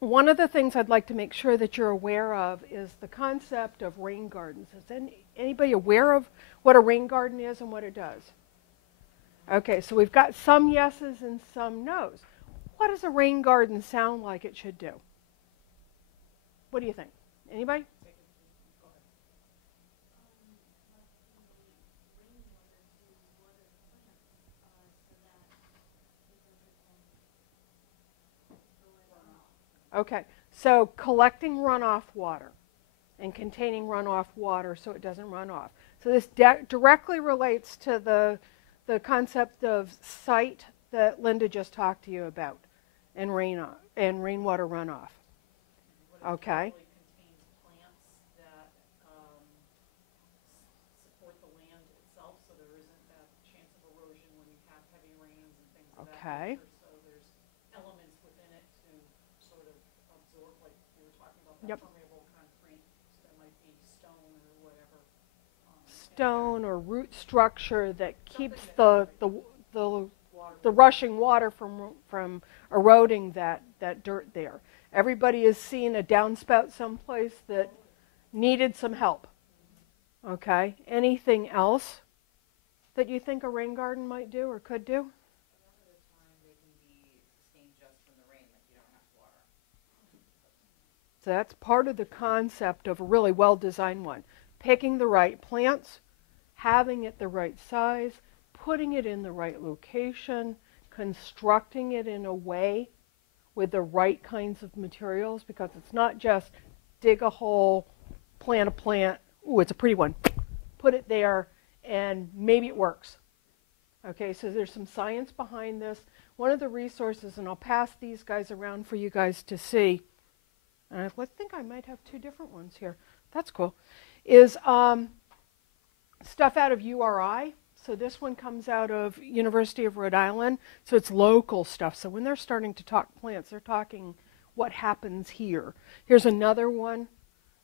one of the things I'd like to make sure that you're aware of is the concept of rain gardens. Is anybody aware of what a rain garden is and what it does? Okay, so we've got some yeses and some nos. What does a rain garden sound like it should do? What do you think? Anybody? Okay, so collecting runoff water and containing runoff water so it doesn't run off. So this directly relates to the concept of site that Linda just talked to you about and rainwater runoff. Okay. Contains plants that support the land itself, so there isn't that chance of erosion when you have heavy rains and things of that nature. So there's elements within it to sort of absorb, like you were talking about, that permeable concrete. So there might be stone or whatever. Stone or root structure that keeps the rushing water from eroding that dirt there. Everybody has seen a downspout someplace that needed some help. Okay. Anything else that you think a rain garden might do or could do? A lot of the time they can be sustained just from the rain, like you don't have to water. So that's part of the concept of a really well-designed one. Picking the right plants, having it the right size, putting it in the right location, constructing it in a way with the right kinds of materials, because it's not just dig a hole, plant a plant, ooh, it's a pretty one, put it there, and maybe it works. Okay, so there's some science behind this. One of the resources, and I'll pass these guys around for you guys to see, and I think I might have two different ones here. That's cool. Is stuff out of URI. So this one comes out of University of Rhode Island. So it's local stuff. So when they're starting to talk plants, they're talking what happens here. Here's another one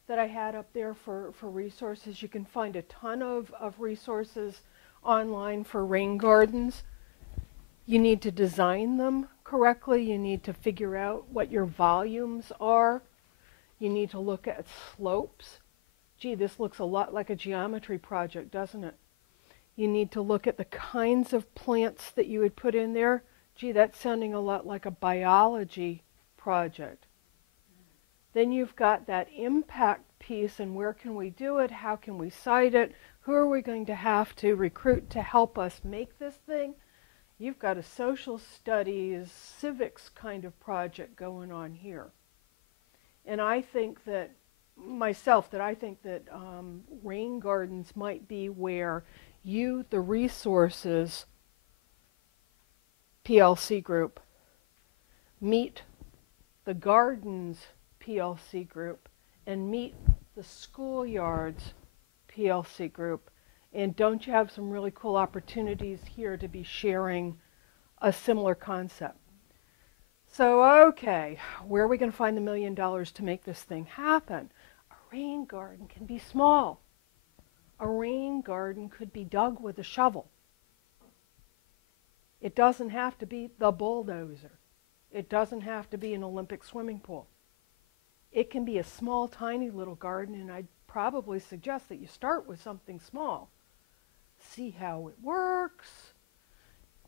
that I had up there for resources. You can find a ton of resources online for rain gardens. You need to design them correctly. You need to figure out what your volumes are. You need to look at slopes. Gee, this looks a lot like a geometry project, doesn't it? You need to look at the kinds of plants that you would put in there. Gee, that's sounding a lot like a biology project. Then you've got that impact piece, and where can we do it? How can we site it? Who are we going to have to recruit to help us make this thing? You've got a social studies, civics kind of project going on here. And I think that rain gardens might be where you, the resources PLC group, meet the gardens PLC group and meet the schoolyards PLC group. And don't you have some really cool opportunities here to be sharing a similar concept? So, okay, where are we going to find the $1 million to make this thing happen? A rain garden can be small. A rain garden could be dug with a shovel. It doesn't have to be the bulldozer. It doesn't have to be an Olympic swimming pool. It can be a small, tiny little garden, and I'd probably suggest that you start with something small. See how it works.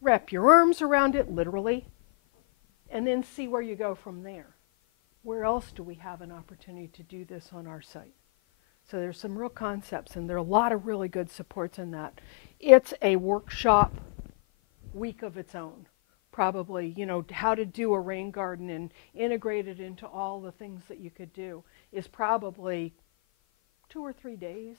Wrap your arms around it, literally, and then see where you go from there. Where else do we have an opportunity to do this on our site? So there's some real concepts, and there are a lot of really good supports in that. It's a workshop week of its own. Probably, how to do a rain garden and integrate it into all the things that you could do is probably 2 or 3 days,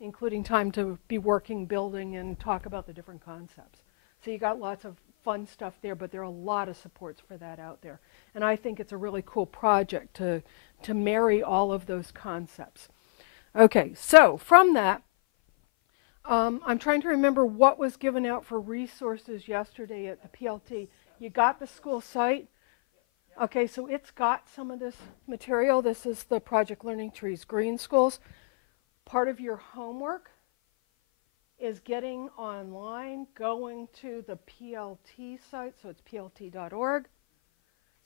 including time to be working, building, and talk about the different concepts. So you got lots of fun stuff there, but there are a lot of supports for that out there. And I think it's a really cool project to marry all of those concepts. Okay, so from that, I'm trying to remember what was given out for resources yesterday at the PLT. You got the school site? Okay, so it's got some of this material. This is the Project Learning Trees Green Schools. Part of your homework is getting online, going to the PLT site, so it's plt.org,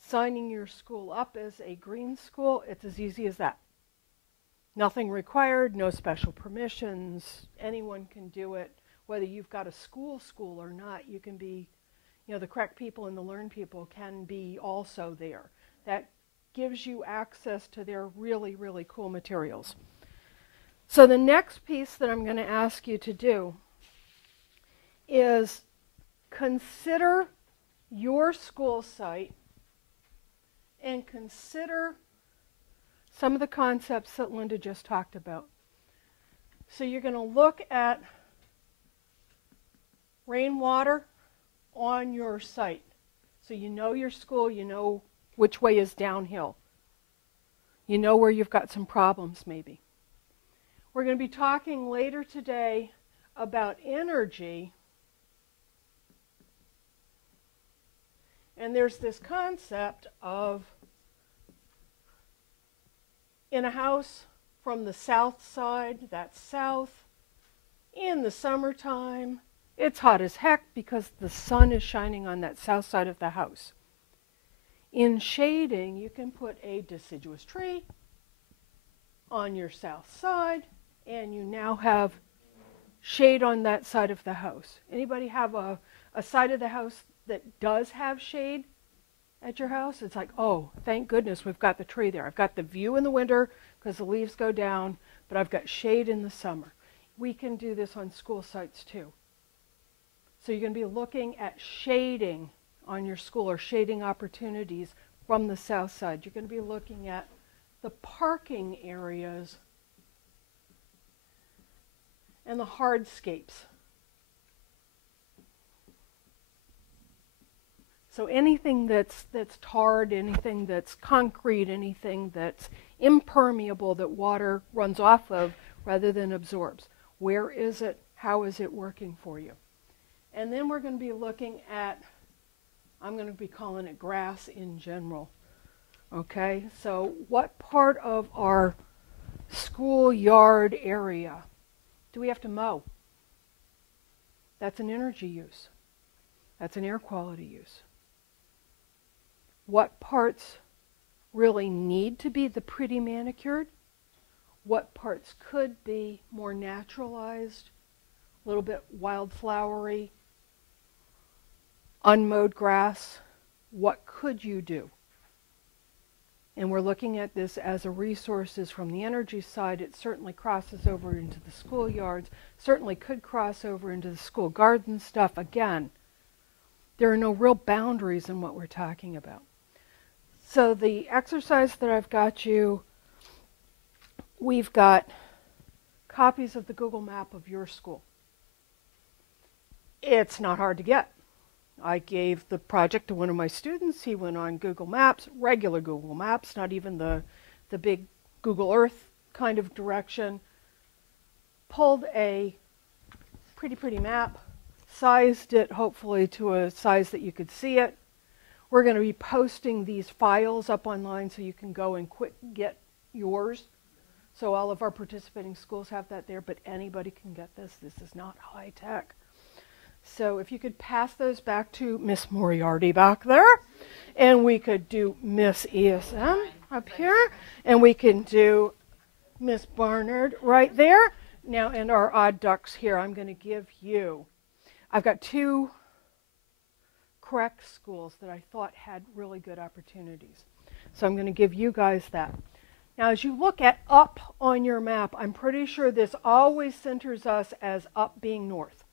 signing your school up as a green school, it's as easy as that. Nothing required, no special permissions. Anyone can do it. Whether you've got a school or not, you can be, the correct people and the learn people can be also there. That gives you access to their really, really cool materials. So the next piece that I'm going to ask you to do is consider your school site and consider some of the concepts that Linda just talked about. So you're going to look at rainwater on your site. So you know your school, you know which way is downhill. You know where you've got some problems maybe. We're going to be talking later today about energy. And there's this concept of in a house from the south side, that's south, in the summertime, it's hot as heck because the sun is shining on that south side of the house. In shading, you can put a deciduous tree on your south side, and you now have shade on that side of the house. Anybody have a side of the house that does have shade at your house? It's like, oh, thank goodness we've got the tree there. I've got the view in the winter because the leaves go down, but I've got shade in the summer. We can do this on school sites too. So you're going to be looking at shading on your school or shading opportunities from the south side. You're going to be looking at the parking areas and the hardscapes. So anything that's tarred, anything that's concrete, anything that's impermeable that water runs off of rather than absorbs. Where is it? How is it working for you? And then we're going to be looking at, I'm going to be calling it grass in general. Okay, so what part of our schoolyard area do we have to mow? That's an energy use. That's an air quality use. What parts really need to be the pretty manicured? What parts could be more naturalized, a little bit wildflowery, unmowed grass? What could you do? And we're looking at this as a resources from the energy side. It certainly crosses over into the schoolyards, certainly could cross over into the school garden stuff. Again, there are no real boundaries in what we're talking about. So the exercise that I've got you, we've got copies of the Google map of your school. It's not hard to get. I gave the project to one of my students. He went on Google Maps, regular Google Maps, not even the big Google Earth kind of direction. Pulled a pretty map, sized it hopefully to a size that you could see it. We're going to be posting these files up online so you can go and quick get yours. So all of our participating schools have that there, but anybody can get this. This is not high tech. So if you could pass those back to Miss Moriarty back there, and we could do Miss ESM up here, and we can do Miss Barnard right there. Now, and our odd ducks here, I'm going to give you, I've got two correct schools that I thought had really good opportunities. So I'm going to give you guys that. Now, as you look at up on your map, I'm pretty sure this always centers us as up being north.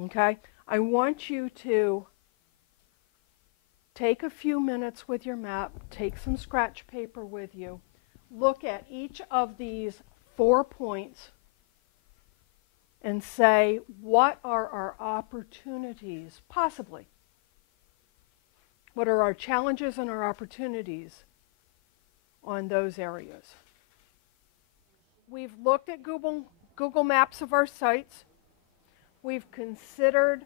Okay? I want you to take a few minutes with your map, take some scratch paper with you, look at each of these 4 points and say, what are our opportunities, possibly? What are our challenges and our opportunities on those areas? We've looked at Google Maps of our sites. We've considered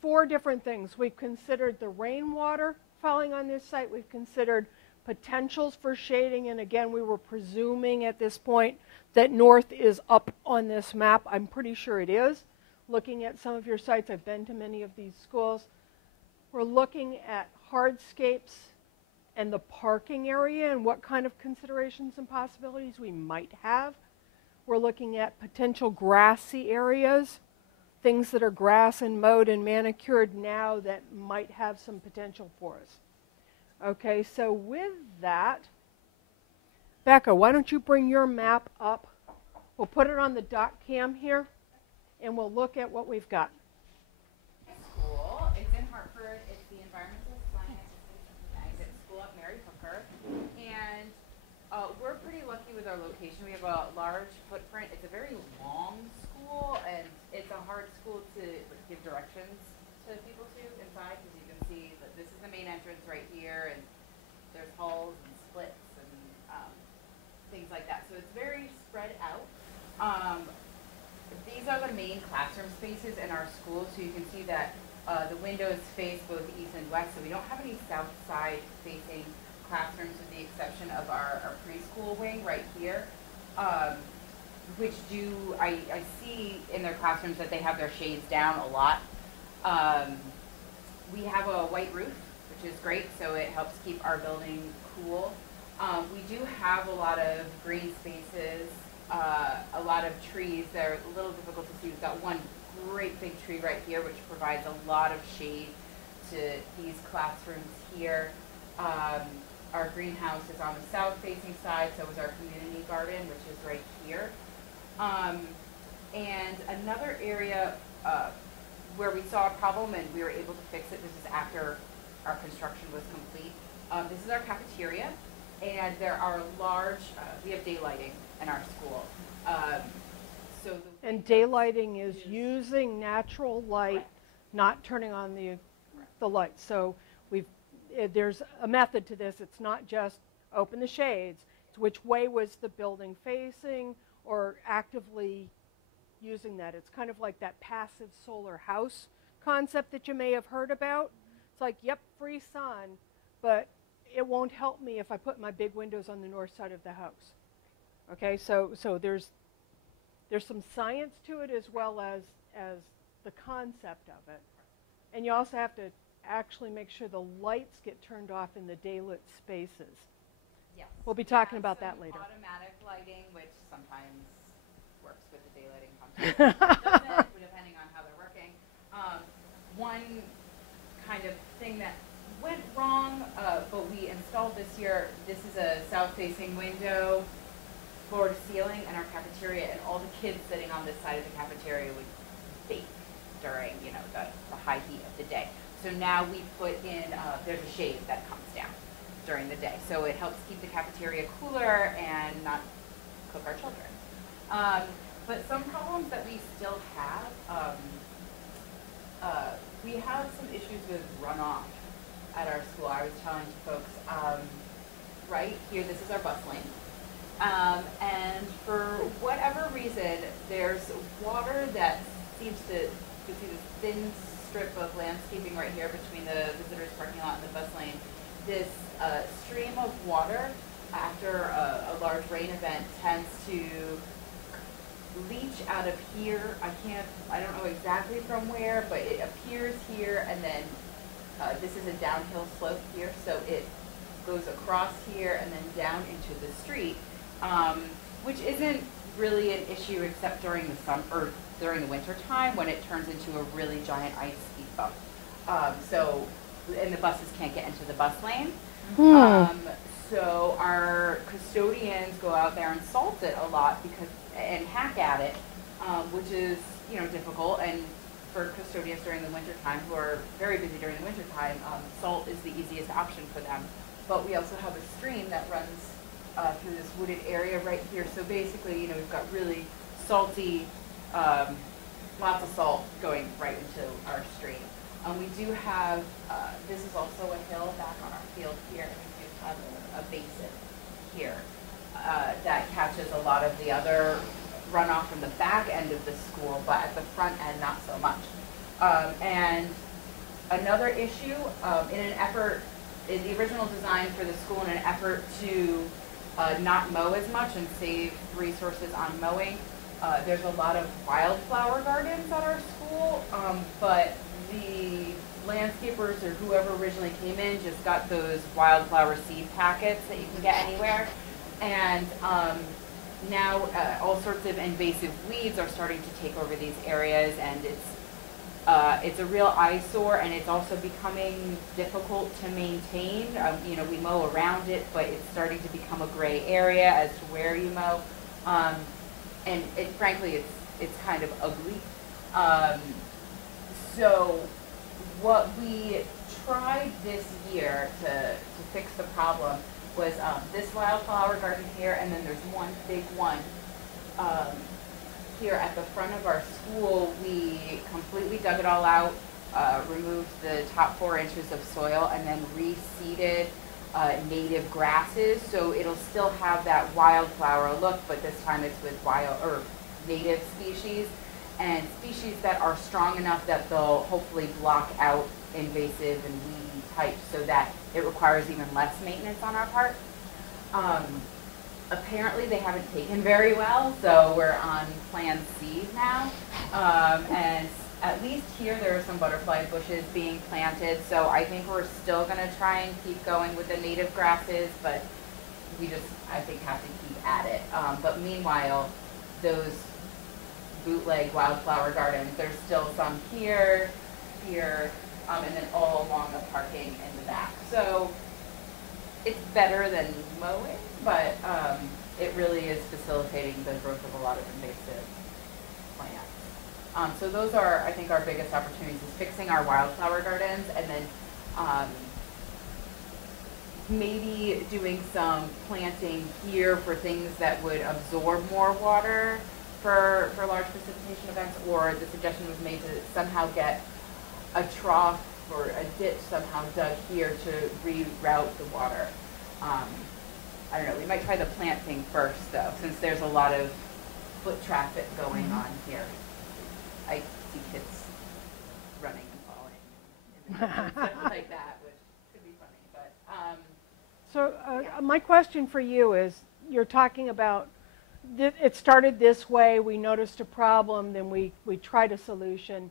4 different things. We've considered the rainwater falling on this site. We've considered potentials for shading, and again, we were presuming at this point that north is up on this map. I'm pretty sure it is. Looking at some of your sites, I've been to many of these schools. We're looking at hardscapes and the parking area and what kind of considerations and possibilities we might have. We're looking at potential grassy areas, things that are grass and mowed and manicured now that might have some potential for us. Okay, so with that, Becca, why don't you bring your map up? We'll put it on the dot cam here, and we'll look at what we've got. School. It's in Hartford. It's the Environmental Science Exhibit School at Mary Hooker. And we're pretty lucky with our location. We have a large footprint. It's a very long school, and it's a hard school to give directions to people to inside, because you can see that this is the main entrance right here, and there's halls and splits and things like that. So it's very spread out. These are the main classroom spaces in our school, so you can see that the windows face both east and west, so we don't have any south side facing classrooms with the exception of our preschool wing right here, which I see in their classrooms that they have their shades down a lot. We have a white roof, which is great, so it helps keep our building cool. We do have a lot of green spaces, a lot of trees. They're a little difficult to see. We've got one great big tree right here, which provides a lot of shade to these classrooms here. Our greenhouse is on the south-facing side, so is our community garden, which is right here. And another area where we saw a problem and we were able to fix it, this is after our construction was complete. This is our cafeteria, and there are large, we have daylighting in our school. And daylighting is using natural light, correct, not turning on the lights. So there's a method to this. It's not just open the shades. It's which way was the building facing, or actively using that. It's kind of like that passive solar house concept that you may have heard about. It's like, yep, free sun, but it won't help me if I put my big windows on the north side of the house. Okay, so there's some science to it as well as the concept of it. And you also have to actually make sure the lights get turned off in the daylit spaces. Yes. We'll be talking about that later. Automatic lighting, which sometimes works with the daylighting concept, doesn't, depending on how they're working. One kind of thing that went wrong, but we installed this year, this is a south-facing window, floor to ceiling in our cafeteria, and all the kids sitting on this side of the cafeteria would bake during, the high heat of the day. So now we put in, there's a shade that comes down during the day. So it helps keep the cafeteria cooler and not cook our children. But some problems that we still have, we have some issues with runoff at our school. I was telling folks, right here, this is our bus lane. And for whatever reason, there's water that seems to, you can see this thin strip of landscaping right here between the visitors parking lot and the bus lane. This stream of water after a large rain event tends to leach out of here. I don't know exactly from where, but it appears here, and then this is a downhill slope here, so it goes across here and then down into the street, which isn't really an issue except during the summer or during the winter time when it turns into a really giant ice speed bump. And the buses can't get into the bus lane. So our custodians go out there and salt it a lot and hack at it, which is difficult. And for custodians during the winter time who are very busy during the winter time, salt is the easiest option for them. But we also have a stream that runs through this wooded area right here. So basically, we've got really salty, lots of salt going right into our stream. We do have, this is also a hill back on our field here, and we do have a basin here that catches a lot of the other runoff from the back end of the school, but at the front end, not so much. And another issue, in the original design for the school, in an effort to not mow as much and save resources on mowing, there's a lot of wildflower gardens at our school, but the landscapers or whoever originally came in just got those wildflower seed packets that you can get anywhere. And now all sorts of invasive weeds are starting to take over these areas, and it's a real eyesore, and it's also becoming difficult to maintain. You know, we mow around it, but it's starting to become a gray area as to where you mow. And frankly, it's kind of ugly. So what we tried this year to fix the problem was this wildflower garden here, and then there's one big one here at the front of our school. We completely dug it all out, removed the top 4 inches of soil, and then reseeded native grasses. So it'll still have that wildflower look, but this time it's with native species, and species that are strong enough that they'll hopefully block out invasive and weedy types, so that it requires even less maintenance on our part. Apparently they haven't taken very well, so we're on plan C now. And at least here there are some butterfly bushes being planted, so I think we're still going to try and keep going with the native grasses, but we just, I think, have to keep at it. But meanwhile, those bootleg wildflower gardens, there's still some here, and then all along the parking in the back. So it's better than mowing, but it really is facilitating the growth of a lot of invasive plants. So those are, I think, our biggest opportunities, is fixing our wildflower gardens, and then maybe doing some planting here for things that would absorb more water for large precipitation events, or the suggestion was made to somehow get a trough or a ditch somehow dug here to reroute the water. I don't know, we might try the plant thing first though, since there's a lot of foot traffic going on here. I see kids running and falling and stuff like that, which could be funny, but yeah. My question for you is, you're talking about it started this way, we noticed a problem, then we tried a solution.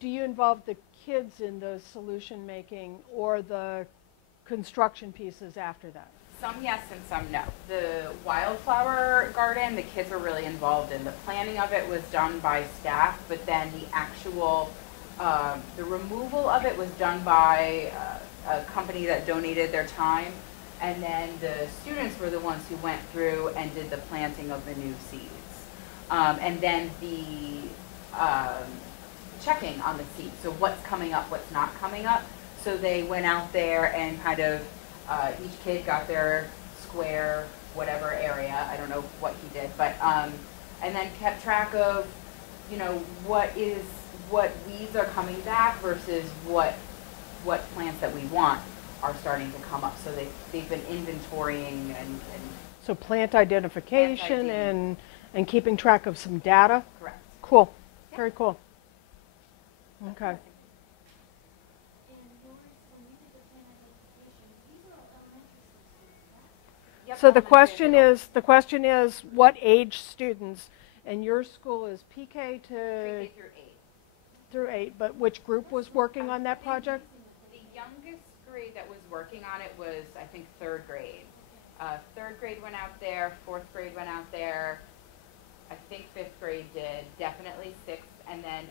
Do you involve the kids in the solution making or the construction pieces after that? Some yes and some no. The wildflower garden, the kids were really involved in. The planning of it was done by staff, but then the actual, the removal of it was done by a company that donated their time. And then the students were the ones who went through and did the planting of the new seeds. And then the checking on the seeds, so what's coming up, what's not coming up. So they went out there and kind of, each kid got their square, whatever area, I don't know what he did, but, and then kept track of, you know, what weeds are coming back versus what plants that we want are starting to come up. So they've been inventorying and So plant identification and keeping track of some data? correct. Cool. Yeah. Very cool. Okay. Yep, So the elementary, question is what age students, and your school is PK Pre-K to through 8. through 8, but which group was working on that project? The youngest grade that was working on it was, I think, 3rd grade. 3rd grade went out there, 4th grade went out there, I think 5th grade did, definitely 6th, and then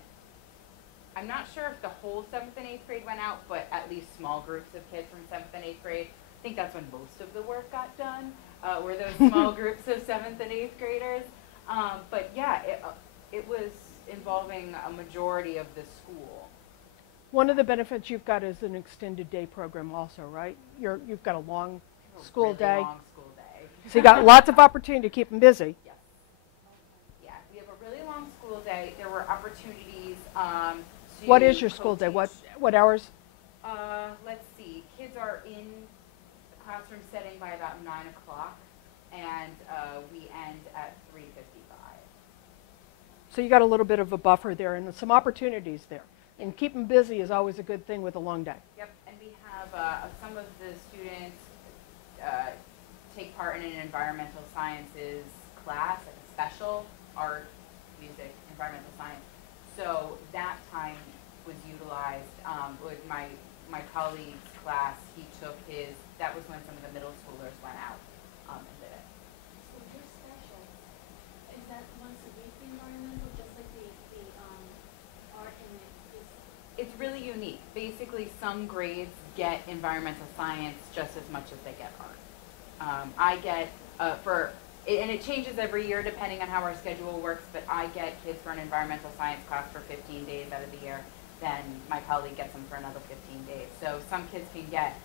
I'm not sure if the whole 7th and 8th grade went out, but at least small groups of kids from 7th and 8th grade. I think that's when most of the work got done, were those small groups of 7th and 8th graders. But yeah, it was involving a majority of the school. One of the benefits you've got is an extended day program also, right? You've got a long school Really day. long school day. So you got lots of opportunity to keep them busy. Yes. Yeah, we have a really long school day. There were opportunities to What is your school day? co-teach. What hours? Let's see. Kids are in the classroom setting by about 9 o'clock, and we end at 3:55. So you got a little bit of a buffer there and some opportunities there. And keep them busy is always a good thing with a long day. Yep, and we have some of the students take part in an environmental sciences class, like a special art, music, environmental science. So that time was utilized colleague's class, he took his, that was when some of the middle schoolers went out and did it. So your special, is that once a week environmental, just like the art and this? It's really unique. Basically, some grades get environmental science just as much as they get art. I get and it changes every year depending on how our schedule works, but I get kids for an environmental science class for 15 days out of the year, then my colleague gets them for another 15 days. So some kids can get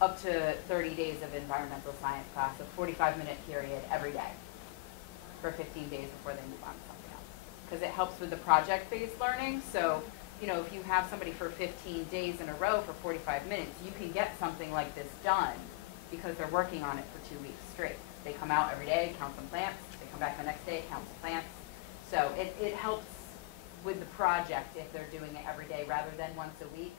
up to 30 days of environmental science class, a 45-minute period every day for 15 days before they move on to something else. Because it helps with the project-based learning. So, you know, if you have somebody for 15 days in a row for 45 minutes, you can get something like this done because they're working on it for 2 weeks straight. They come out every day, count some plants. They come back the next day, count some plants. So it helps with the project if they're doing it every day rather than once a week.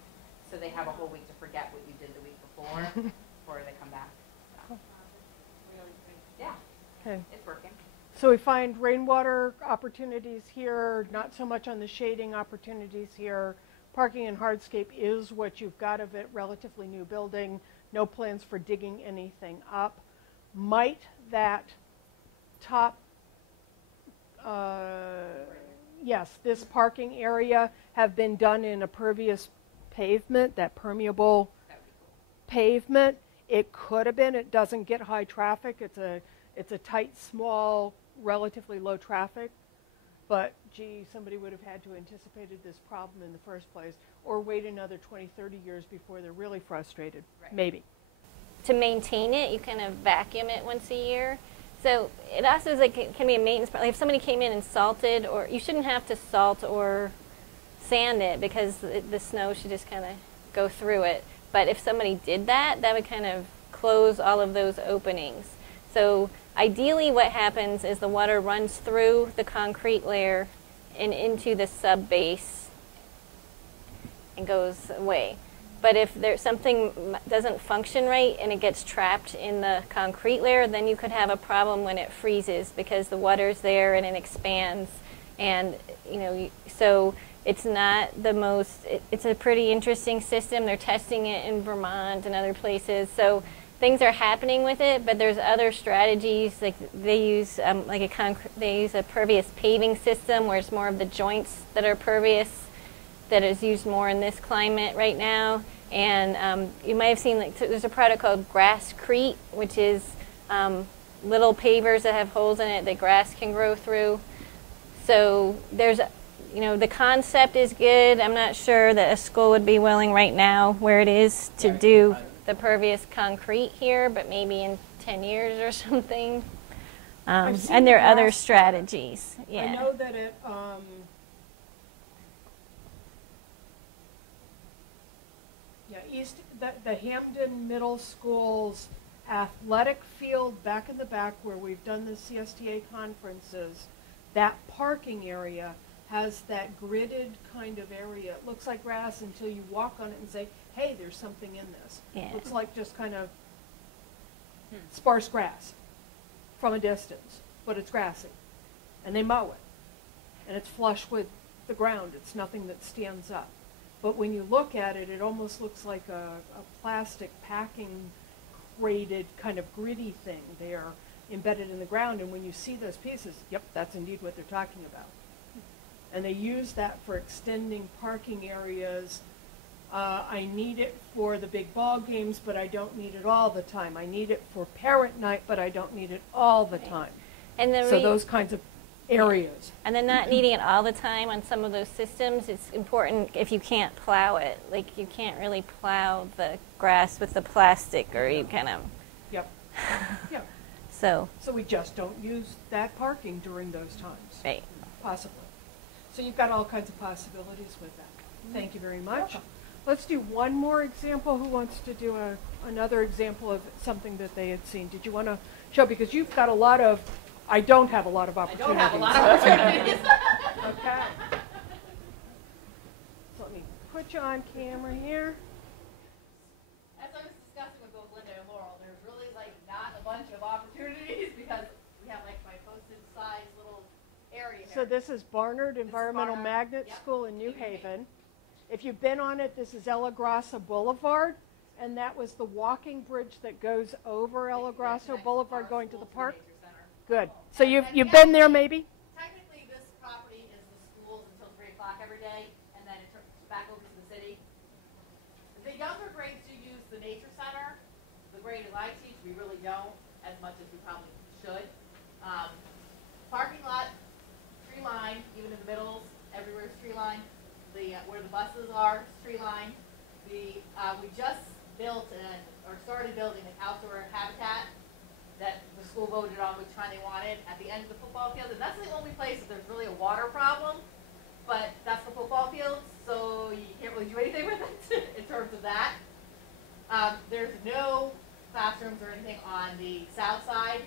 So they have a whole week to forget what you did the week before they come back. So. Yeah, Okay. it's working. So we find rainwater opportunities here, not so much on the shading opportunities here. Parking and hardscape is what you've got of it, relatively new building, no plans for digging anything up. Might that top, yes, this parking area have been done in a pervious pavement, that permeable pavement? It could have been. It doesn't get high traffic. It's a tight, small, relatively low traffic. But, gee, somebody would have had to anticipated this problem in the first place or wait another 20, 30 years before they're really frustrated. Right. Maybe. To maintain it, you kind of vacuum it once a year. So it also is like, it can be a maintenance problem. Like if somebody came in and salted, or you shouldn't have to salt or sand it because the snow should just kind of go through it. But if somebody did that, that would kind of close all of those openings. So ideally what happens is the water runs through the concrete layer and into the sub base and goes away. But if there's something doesn't function right and it gets trapped in the concrete layer, then you could have a problem when it freezes because the water's there and it expands. And, you know, so it's not the most, it's a pretty interesting system. They're testing it in Vermont and other places. So things are happening with it, but there's other strategies. Like they use they use a pervious paving system where it's more of the joints that are pervious, that is used more in this climate right now. And you might have seen, like, there's a product called Grasscrete, which is little pavers that have holes in it that grass can grow through. So there's, you know, the concept is good. I'm not sure that a school would be willing right now where it is to do the pervious concrete here, but maybe in 10 years or something. And there are other strategies. Yeah. I know that it, the Hamden Middle School's athletic field back in the back where we've done the CSTA conferences, that parking area has that gridded kind of area. It looks like grass until you walk on it and say, hey, there's something in this. Yeah. Looks like just kind of sparse grass from a distance, but it's grassy. And they mow it. And it's flush with the ground. It's nothing that stands up. But when you look at it, it almost looks like a plastic packing crated kind of gritty thing there embedded in the ground. And when you see those pieces, yep, that's indeed what they're talking about. And they use that for extending parking areas. I need it for the big ball games, but I don't need it all the time. I need it for parent night, but I don't need it all the time. And then So those kinds of areas. And then not needing it all the time on some of those systems, it's important if you can't plow it. Like you can't really plow the grass with the plastic, or you kind of. Yep. Yep. So. So we just don't use that parking during those times. Right. Possibly. So you've got all kinds of possibilities with that. Thank you very much. Let's do one more example. Who wants to do another example of something that they had seen? Did you want to show? Because you've got a lot of, I don't have a lot of opportunities. I don't have a lot of opportunities. Okay. So let me put you on camera here. As I was discussing with both Linda and Laurel, there's really like not a bunch of opportunities because we have like my posted size little area here. So this is Barnard Environmental Barnard, Magnet yep, School in New New Haven. Haven. If you've been on it, this is Ella Grossa Boulevard, and that was the walking bridge that goes over Ella Grossa Boulevard going to the park. Good. So you've been there maybe? Technically, this property is the schools until 3 o'clock every day, and then it turns back over to the city. The younger grades do use the nature center. The grade I teach, we really don't, as much as we probably should. Parking lot, tree line, even in the middles, everywhere is tree line. Where the buses are, tree line. We just built or started building an outdoor habitat that the school voted on which kind they wanted at the end of the football field, and that's the only place that there's really a water problem. But that's the football field, so you can't really do anything with it in terms of that. There's no classrooms or anything on the south side,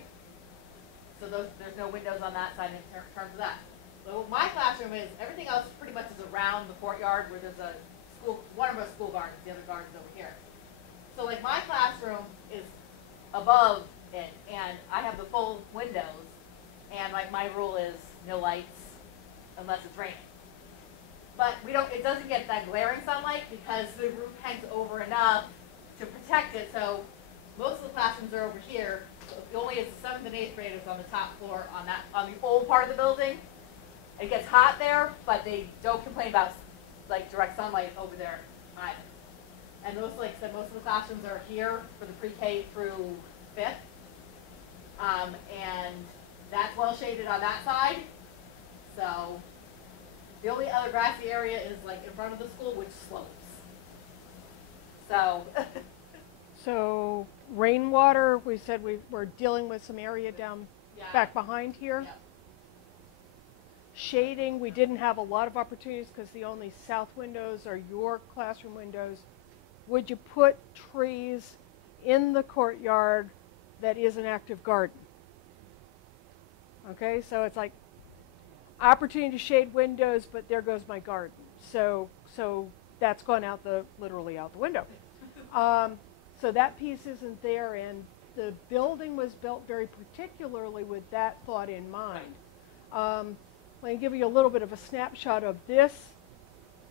so there's no windows on that side in terms of that. So my classroom is, everything else pretty much is around the courtyard where there's a school, one of our school gardens, the other garden's over here. So like my classroom is above it, and I have the full windows, and like my rule is no lights unless it's raining. But it doesn't get that glaring sunlight because the roof hangs over enough to protect it. So most of the classrooms are over here. So it only is the 7th and 8th graders on the top floor on the old part of the building. It gets hot there, but they don't complain about like direct sunlight over there either. And those, like I said, most of the classrooms are here for the pre-K through 5th. And that's well shaded on that side. So the only other grassy area is like in front of the school, which slopes. So So rainwater, we said we're dealing with some area down yeah. back behind here. Yeah. Shading, we didn't have a lot of opportunities because the only south windows are your classroom windows. Would you put trees in the courtyard that is an active garden? Okay, so it's like opportunity to shade windows, but there goes my garden. So that's gone out literally out the window. So that piece isn't there, and the building was built very particularly with that thought in mind. Let me give you a little bit of a snapshot of this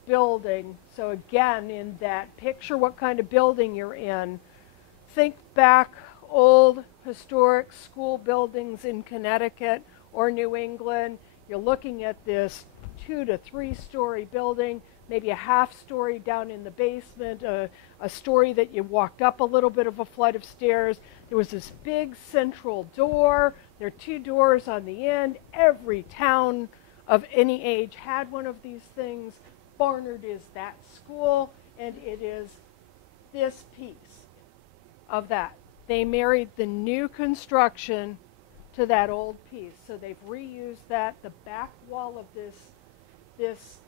building. So again, in that picture what kind of building you're in. Think back old historic school buildings in Connecticut or New England. You're looking at this 2 to 3 story building, maybe a half story down in the basement, a story that you walked up a little bit of a flight of stairs. There was this big central door. There are 2 doors on the end. Every town of any age had one of these things. Barnard is that school, and it is this piece of that. They married the new construction to that old piece. So they've reused that. The back wall of this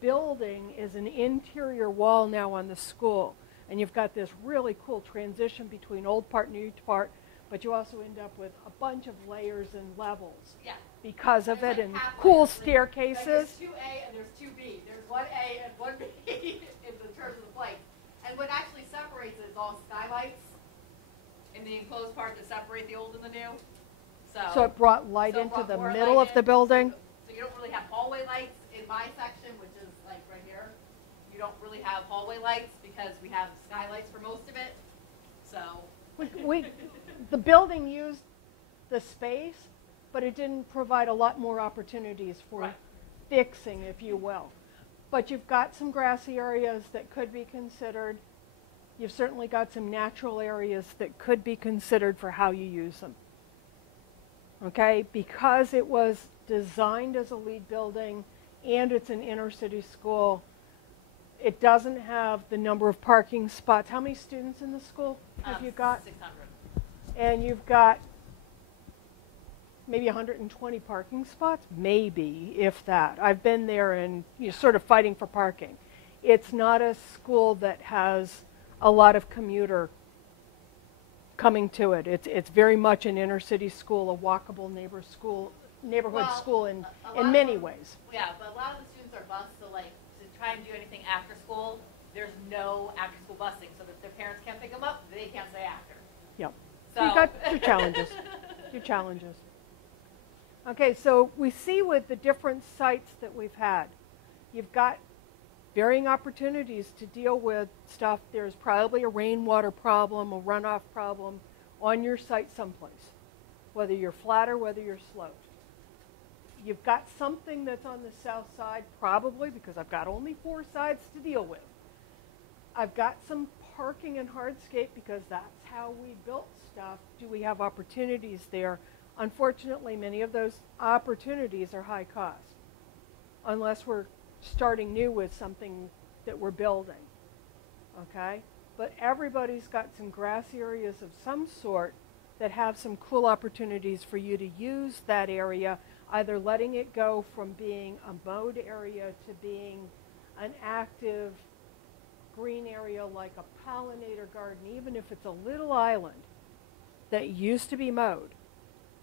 building is an interior wall now on the school. And you've got this really cool transition between old part, new part, but you also end up with a bunch of layers and levels Yeah. because of There's it, like and halfway, cool like staircases. there's 2A and there's 2B. There's 1A and 1B in terms of the flight. And what actually separates it is all skylights in the enclosed part that separate the old and the new. So it brought light So it into brought the more middle light of the in. building. So you don't really have hallway lights in my section, which is like right here. You don't really have hallway lights because we have skylights for most of it. So The building used the space, but it didn't provide a lot more opportunities for Right. fixing, if you will. But you've got some grassy areas that could be considered. You've certainly got some natural areas that could be considered for how you use them. Okay, because it was designed as a lead building and it's an inner city school, it doesn't have the number of parking spots. How many students in the school have you got? 600. And you've got maybe 120 parking spots, maybe, if that. I've been there and you're sort of fighting for parking. It's not a school that has a lot of commuter coming to it. It's very much an inner city school, a walkable neighborhood Well, school a lot in many of- ways. Yeah, but a lot of the students are bused, so like to try and do anything after school, there's no after school busing, so that their parents can't pick them up, they can't stay after. Yep. So You've got your challenges. Your challenges. Okay, so we see with the different sites that we've had, you've got varying opportunities to deal with stuff. There's probably a rainwater problem, a runoff problem on your site someplace, whether you're flat or whether you're sloped. You've got something that's on the south side, probably, because I've got only 4 sides to deal with. I've got some parking and hardscape because that's how we built stuff. Do we have opportunities there? Unfortunately, many of those opportunities are high cost, unless we're starting new with something that we're building, okay? But everybody's got some grass areas of some sort that have some cool opportunities for you to use that area, either letting it go from being a mowed area to being an active green area like a pollinator garden. Even if it's a little island that used to be mowed,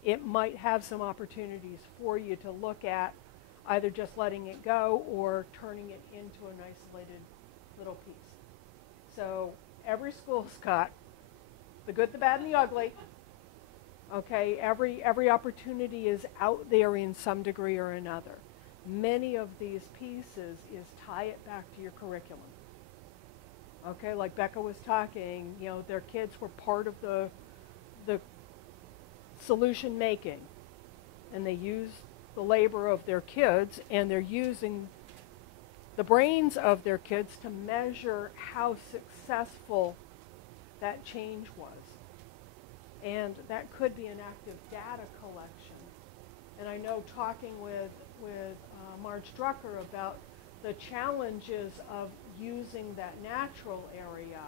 it might have some opportunities for you to look at, either just letting it go or turning it into an isolated little piece. So every school's got the good, the bad, and the ugly. Okay, every opportunity is out there in some degree or another. Many of these pieces is tie it back to your curriculum. Okay, like Becca was talking, you know, their kids were part of the solution making, and they use the labor of their kids, and they're using the brains of their kids to measure how successful that change was. And that could be an active data collection. And I know talking with Marge Drucker about the challenges of using that natural area,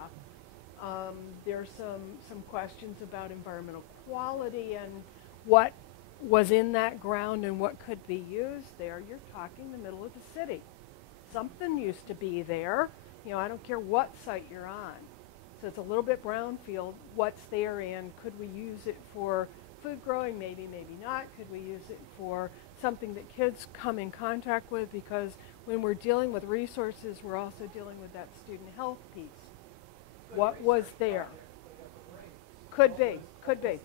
there's some questions about environmental quality and what was in that ground and what could be used there. You're talking the middle of the city. Something used to be there. You know, I don't care what site you're on. So it's a little bit brownfield. What's there, and could we use it for food growing? Maybe, maybe not. Could we use it for something that kids come in contact with? Because when we're dealing with resources, we're also dealing with that student health piece. What was there? Could be, could be.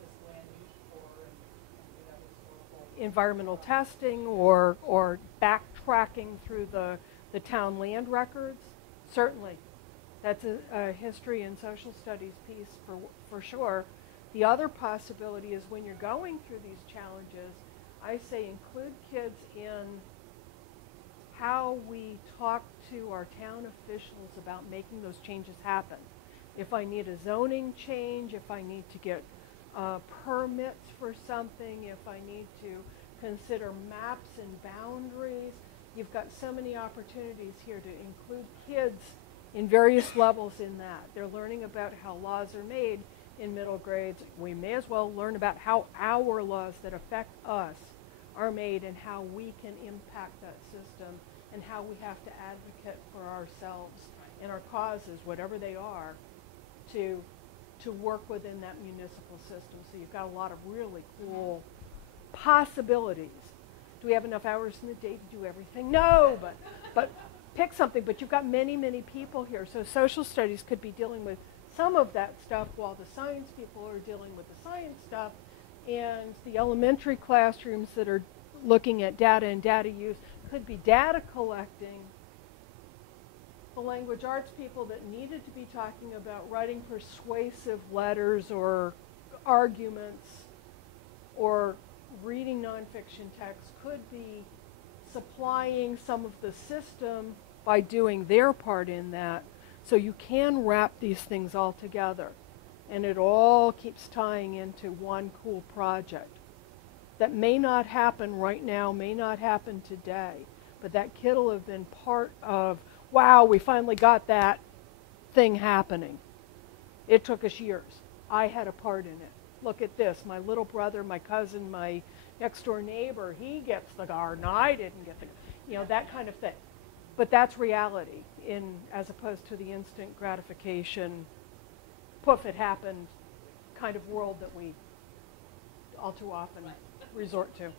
Environmental testing or backtracking through the town land records, certainly. That's a history and social studies piece for sure. The other possibility is when you're going through these challenges, I say include kids in how we talk to our town officials about making those changes happen. If I need a zoning change, if I need to get permits for something, if I need to consider maps and boundaries, you've got so many opportunities here to include kids in various levels in that. They're learning about how laws are made in middle grades. We may as well learn about how our laws that affect us are made and how we can impact that system and how we have to advocate for ourselves and our causes, whatever they are, to work within that municipal system. So you've got a lot of really cool possibilities. Do we have enough hours in the day to do everything? No, but pick something. But you've got many, many people here. So social studies could be dealing with some of that stuff while the science people are dealing with the science stuff. And the elementary classrooms that are looking at data and data use could be data collecting. The language arts people that needed to be talking about writing persuasive letters or arguments or reading nonfiction text could be supplying some of the system by doing their part in that. So you can wrap these things all together, and it all keeps tying into one cool project that may not happen right now, may not happen today, but that kid will have been part of, wow, we finally got that thing happening. It took us years. I had a part in it. Look at this, my little brother, my cousin, my next door neighbor, he gets the garden, I didn't get the, you know, that kind of thing. But that's reality as opposed to the instant gratification, poof, it happened kind of world that we all too often resort to.